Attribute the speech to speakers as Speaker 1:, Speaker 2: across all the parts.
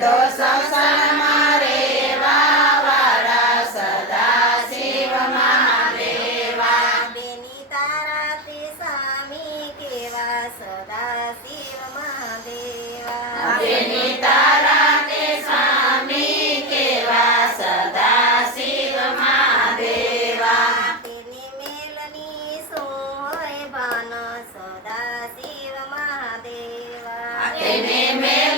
Speaker 1: તો સંસારમાં રેવા વાળા સદા શિવ મહાદેવા.
Speaker 2: બેની તારા તે સ્વામી કેવા સદા શિવ મહાદેવા.
Speaker 1: બેની તારા તે સ્વામી કેવા સદા શિવ મહાદેવા.
Speaker 2: તેની મેલની હોય ભાન સદા શિવ મહાદેવા.
Speaker 1: તેને મેલની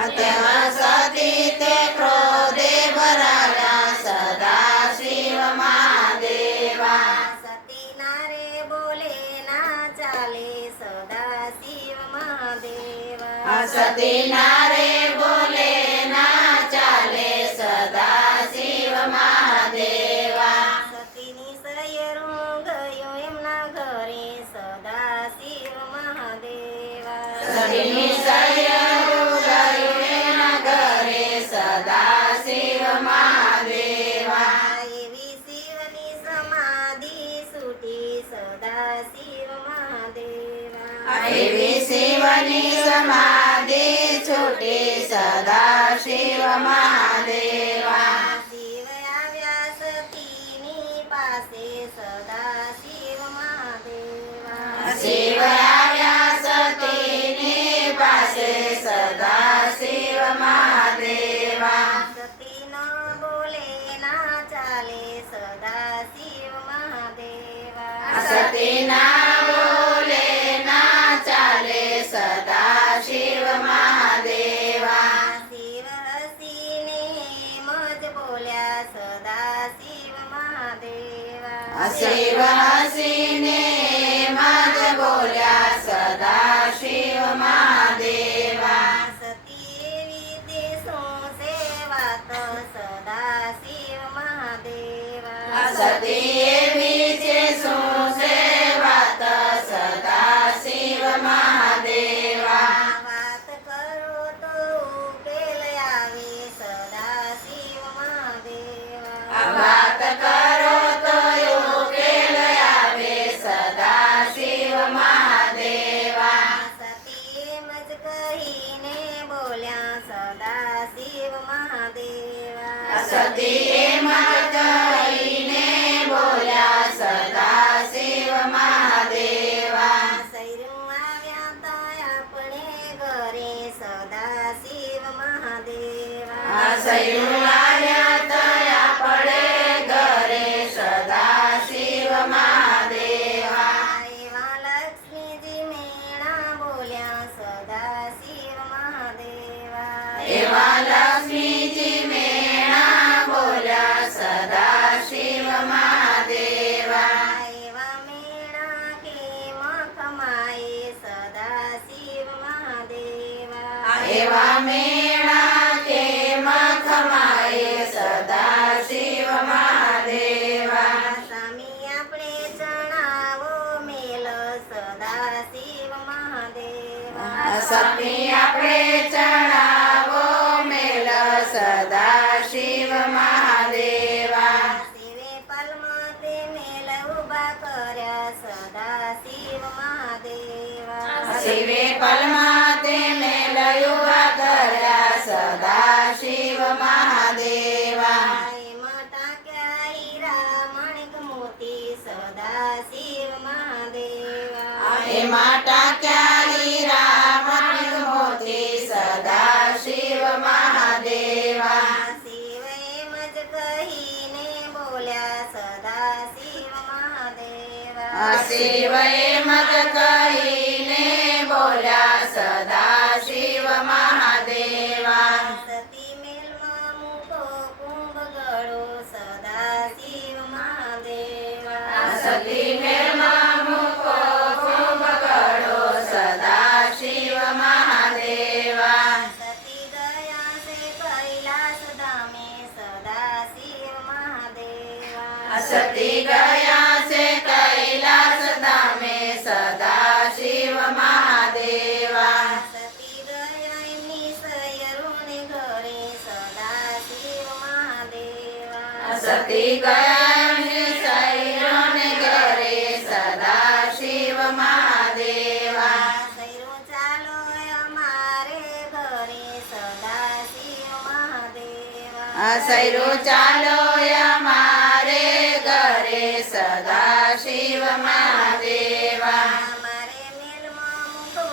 Speaker 1: તેમાં સતી તે ક્રોધે સદા શિવ મહાદેવા
Speaker 2: સતી ના ચાલે સદા શિવ મહાદેવા
Speaker 1: સતી બોલે શિવ મહાદેવા
Speaker 2: શિવ આવ્યા સતીની પાસે સદા શિવ મહાદેવા
Speaker 1: શિવ આવ્યા સતીની પાસે સદા શિવ મહાદેવા
Speaker 2: બોલ્યા સદા શિવ મહાદેવા
Speaker 1: શિવ હસીને મન બોલ્યા સદા શિવ મહાદેવા
Speaker 2: મહાદેવા
Speaker 1: સૈયું આવ્યા તયા પડે ઘરે સદા શિવ મહાદેવા
Speaker 2: એવા લક્ષ્મીજી મેણા બોલ્યા સદા શિવ મહાદેવા
Speaker 1: એવા લક્ષ્મીજી મેણા બોલ્યા સદા શિવ મહાદેવા
Speaker 2: એવા મેણા કેમ કમાય સદા મહાદેવા આપણે ચણાવો મેલ સદા શિવ મહાદેવા.
Speaker 1: શિવે
Speaker 2: પલમતે મેલ ઊભા કર્યા સદા શિવ મહાદેવા.
Speaker 1: શિવે પલમાં તે ઊભા કર્યા સદા શિવ મહાદેવા.
Speaker 2: સદા શિવ મહાદેવા
Speaker 1: શિવ
Speaker 2: મત જ કહીને બોલ્યા સદા શિવ મહાદેવા
Speaker 1: सती गया कैलास धामे सदा शिव महादेवा। सती
Speaker 2: सदा शिव महादेवा। सती सदा शिव महादेवा। सैरू
Speaker 1: चालो हमारे सदा ઘરે સદા શિવ મહાદેવા
Speaker 2: અમારે મેલમાં મૂકો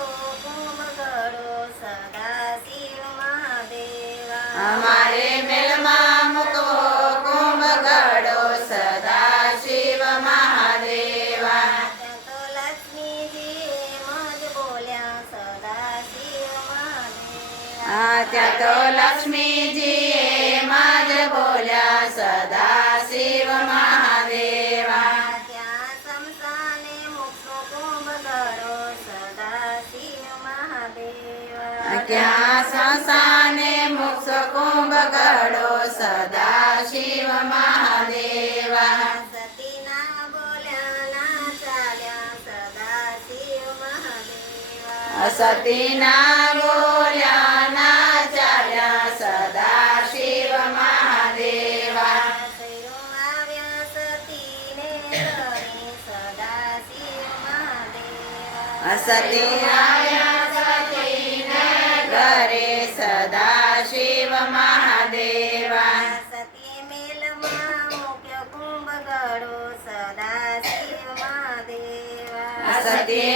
Speaker 2: કુંભ ગળો સદા શિવ મહાદેવા
Speaker 1: અમારે મેલમાં મૂકવો કુંભ ગળો સદા શિવ મહાદેવા
Speaker 2: તો લક્ષ્મીજી મજ બોલ્યા સદા શિવ મહાદેવા
Speaker 1: ત્યાં તો લક્ષ્મીજી બોલ્યા સદા શિવ મહાદેવા
Speaker 2: ત્યાં શમશાને મોક્ષનો કુંભ ગળો સદા શિવ મહાદેવા
Speaker 1: ક્યાં સંસાને મોક્ષ કુંભ ગળો સદા શિવ મહાદેવા
Speaker 2: સતીના બોલ્યા ના ચાલ્યા
Speaker 1: સતી ઘરે સદા શિવ મહાદેવા
Speaker 2: સતી મેલમાં મુક્યો કુંભ ગળો સદા શિવ મહાદેવા
Speaker 1: સતી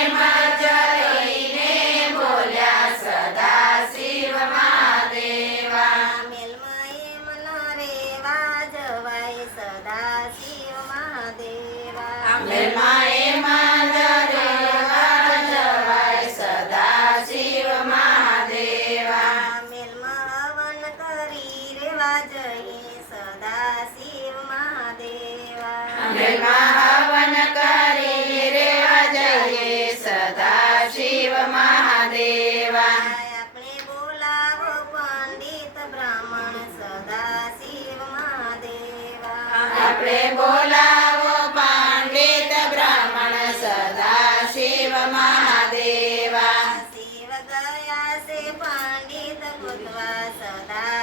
Speaker 2: કરી રેવા જઈએ સદા શિવ મહાદેવા
Speaker 1: મેલમાં હવન કરી રેવા જઈએ સદા શિવ મહાદેવા
Speaker 2: આપણે બોલાવો પંડિત બ્રાહ્મણ સદા શિવ મહાદેવા
Speaker 1: આપણે બોલાવો પંડિત બ્રાહ્મણ સદા મહાદેવા
Speaker 2: શિવ ગયા છે સદા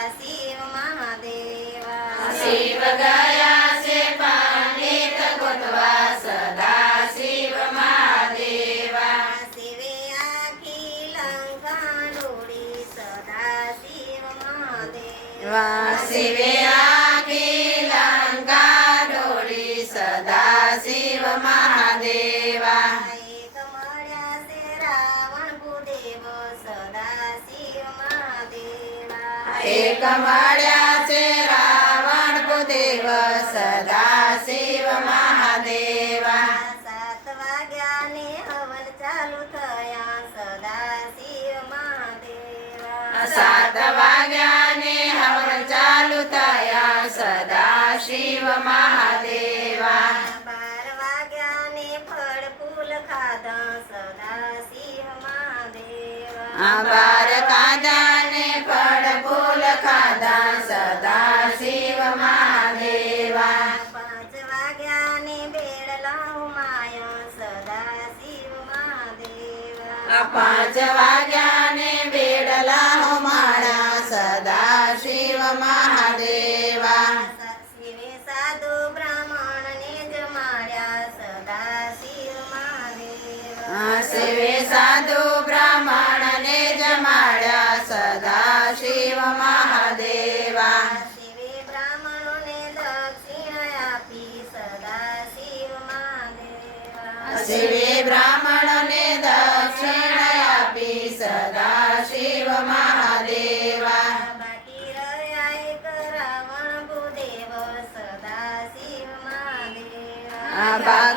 Speaker 2: શિવ આખી લંકા ડોળી સદા શિવ મહાદેવા એક મળ્યા છે રાવણ ભૂદેવ સદા શિવ મહાદેવા સાત વાગ્યાને હવન ચાલુ થયા સદા શિવ મહાદેવા
Speaker 1: સાત વાગ્યાને હવન ચાલુ થયા સદા શિવ મહાદેવા
Speaker 2: બાર વાગ્યાને ફળ ફૂલ ખાધા સદા શિવ મહાદેવા
Speaker 1: બાર કાદાને
Speaker 2: પાંચ વાગ્યાને બેડલા
Speaker 1: હોમાળા સદા શિવ મહાદેવા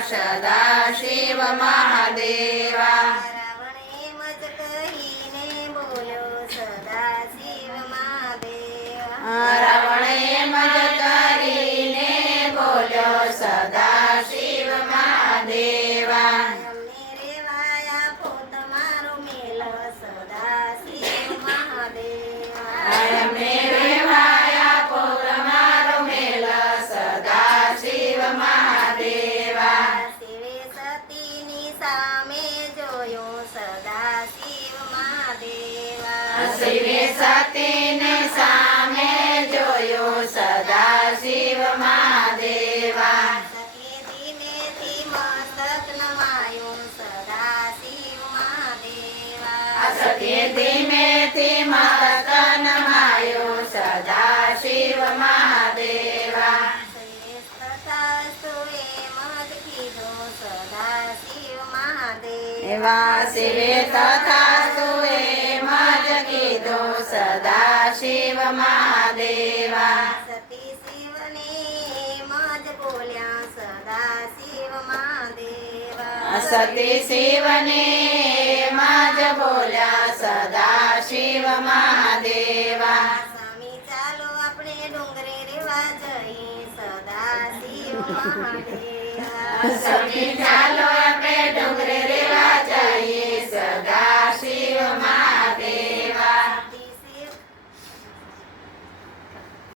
Speaker 2: દક્ષિણા સદા
Speaker 1: સતી
Speaker 2: તથાસ્તુ એમ જ કીધું સદા શિવ મહાદેવા
Speaker 1: એવા શિવે તથા તુએ મજ કીધો સદા શિવ મહાદેવા
Speaker 2: સતી શિવને મજ બોલ્યા સદા શિવ મહાદેવા
Speaker 1: સતી શિવને મજ બોલ્યા સદા શિવ મહાદેવા
Speaker 2: સ્વામી ચાલો આપણે ડુંગરે રેવા જઈએ સદા શિવ મહાદેવા
Speaker 1: સ્વામી ચાલો